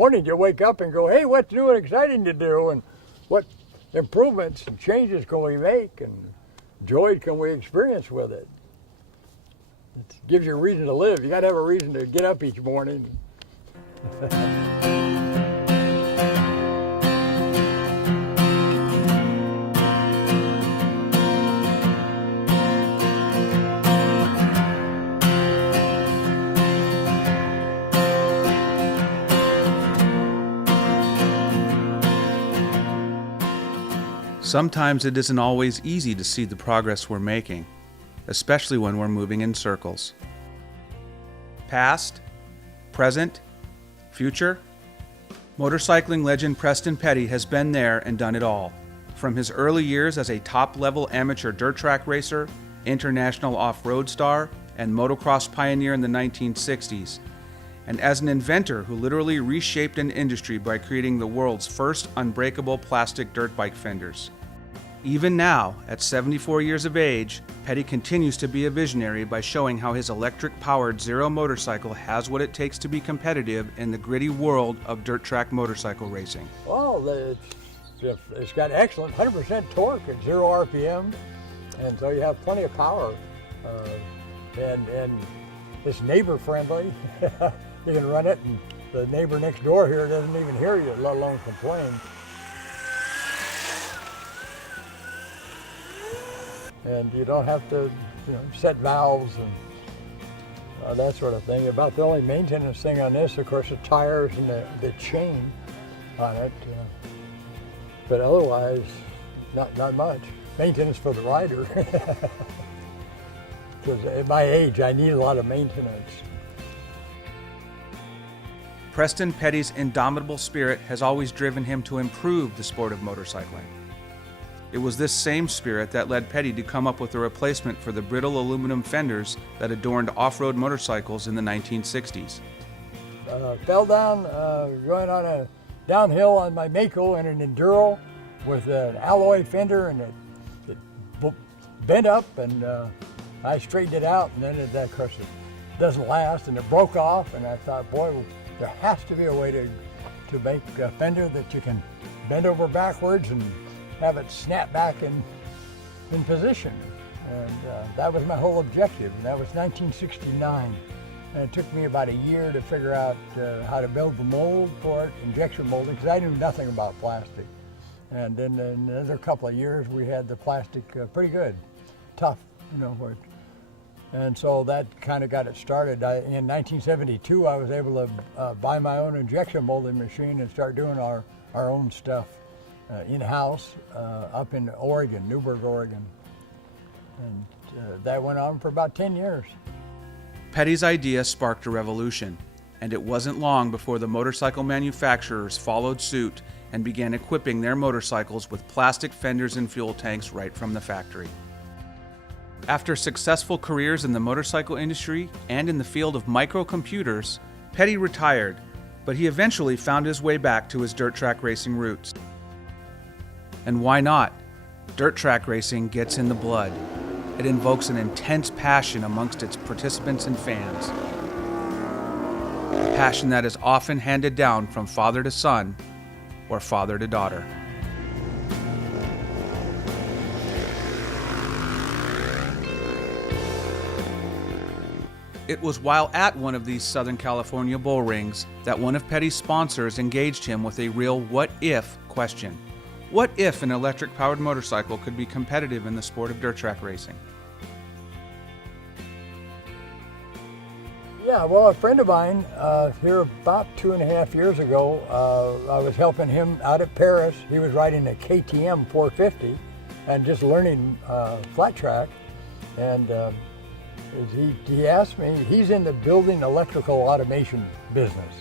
morning you wake up and go, hey, what's new and exciting to do, and what improvements and changes can we make, and joy can we experience with it. It gives you a reason to live. You got to have a reason to get up each morning. Sometimes it isn't always easy to see the progress we're making, especially when we're moving in circles. Past, present, future. Motorcycling legend Preston Petty has been there and done it all. From his early years as a top-level amateur dirt track racer, international off-road star, and motocross pioneer in the 1960s, and as an inventor who literally reshaped an industry by creating the world's first unbreakable plastic dirt bike fenders. Even now, at 74 years of age, Petty continues to be a visionary by showing how his electric-powered Zero motorcycle has what it takes to be competitive in the gritty world of dirt track motorcycle racing. Well, it's got excellent 100% torque at 0 RPM, and so you have plenty of power, and it's neighbor-friendly. You can run it, and the neighbor next door here doesn't even hear you, let alone complain. And you don't have to, set valves and that sort of thing. About the only maintenance thing on this, of course, the tires and the chain on it. But otherwise, not much. Maintenance for the rider. Because at my age, I need a lot of maintenance. Preston Petty's indomitable spirit has always driven him to improve the sport of motorcycling. It was this same spirit that led Petty to come up with a replacement for the brittle aluminum fenders that adorned off-road motorcycles in the 1960s. Fell down going on a downhill on my Mako in an Enduro with an alloy fender, and it bent up, and I straightened it out, and then of course it doesn't last, and it broke off, and I thought, boy, there has to be a way to make a fender that you can bend over backwards and have it snap back in position. And that was my whole objective, and that was 1969. And it took me about a year to figure out how to build the mold for it, injection molding, because I knew nothing about plastic. And then in another couple of years, we had the plastic pretty good, tough, and so that kind of got it started. In 1972, I was able to buy my own injection molding machine and start doing our own stuff in-house up in Oregon, Newberg, Oregon. And that went on for about 10 years. Petty's idea sparked a revolution, and it wasn't long before the motorcycle manufacturers followed suit and began equipping their motorcycles with plastic fenders and fuel tanks right from the factory. After successful careers in the motorcycle industry and in the field of microcomputers, Petty retired, but he eventually found his way back to his dirt track racing roots. And why not? Dirt track racing gets in the blood. It invokes an intense passion amongst its participants and fans. A passion that is often handed down from father to son or father to daughter. It was while at one of these Southern California bull rings that one of Petty's sponsors engaged him with a real what-if question. What if an electric-powered motorcycle could be competitive in the sport of dirt track racing? Yeah, well, a friend of mine here about 2.5 years ago, I was helping him out at Paris. He was riding a KTM 450 and just learning flat track. And he asked me, he's in the building electrical automation business.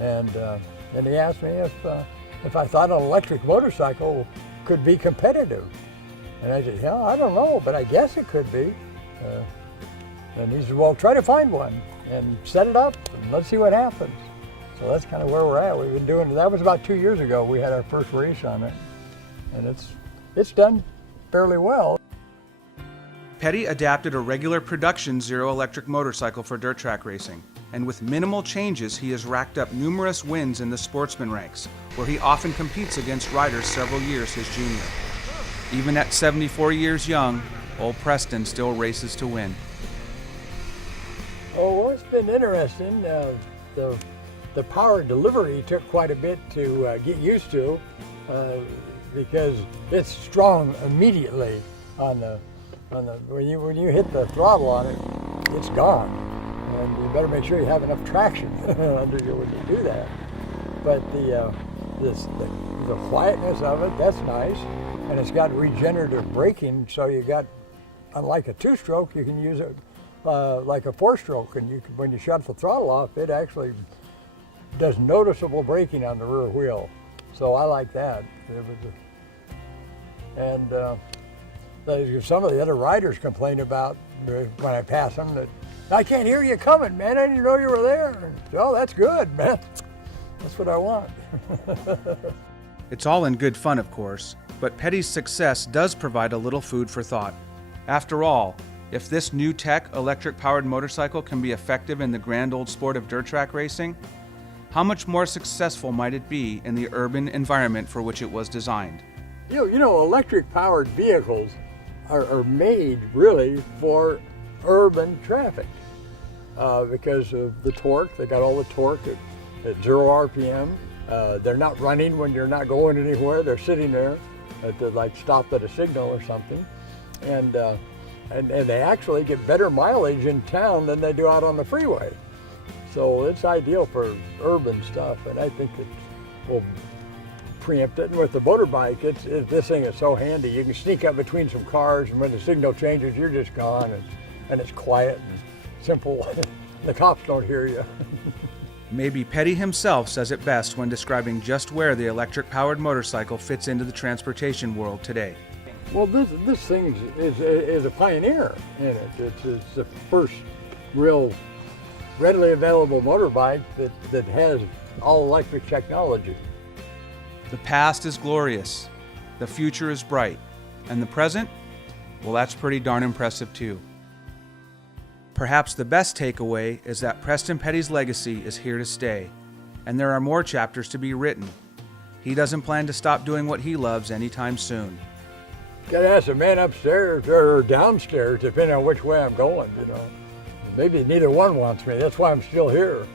And he asked me if I thought an electric motorcycle could be competitive. And I said, yeah, I don't know, but I guess it could be. And he said, well, try to find one and set it up and let's see what happens. So that's kind of where we're at. We've been doing it. That was about 2 years ago. We had our first race on it, and it's done fairly well. Petty adapted a regular production Zero electric motorcycle for dirt track racing, and with minimal changes he has racked up numerous wins in the sportsman ranks, where he often competes against riders several years his junior. Even at 74 years young, old Preston still races to win. Oh, well, it's been interesting. The power delivery took quite a bit to get used to because it's strong immediately on the when you hit the throttle on it, it's gone, and you better make sure you have enough traction under you when you do that. But the quietness of it, that's nice, and it's got regenerative braking, so you got, unlike a two-stroke, you can use it like a four-stroke, and when you shut the throttle off, it actually does noticeable braking on the rear wheel. So I like that. Some of the other riders complain about when I pass them that I can't hear you coming, man. I didn't know you were there. And, oh, that's good, man. That's what I want. It's all in good fun, of course, but Petty's success does provide a little food for thought. After all, if this new tech electric-powered motorcycle can be effective in the grand old sport of dirt track racing, how much more successful might it be in the urban environment for which it was designed? You know, electric-powered vehicles are made really for urban traffic because of the torque. They got all the torque at 0 RPM. They're not running when you're not going anywhere. They're sitting there like stopped at a signal or something, and they actually get better mileage in town than they do out on the freeway. So it's ideal for urban stuff, and I think it will preempt it. And with the motorbike, this thing is so handy. You can sneak up between some cars, and when the signal changes, you're just gone, and it's quiet and simple. The cops don't hear you. Maybe Petty himself says it best when describing just where the electric-powered motorcycle fits into the transportation world today. Well, this thing is a pioneer in it. It's the first real readily available motorbike that has all-electric technology. The past is glorious, the future is bright, and the present, well, that's pretty darn impressive too. Perhaps the best takeaway is that Preston Petty's legacy is here to stay, and there are more chapters to be written. He doesn't plan to stop doing what he loves anytime soon. Gotta ask the man upstairs or downstairs, depending on which way I'm going, you know. Maybe neither one wants me. That's why I'm still here.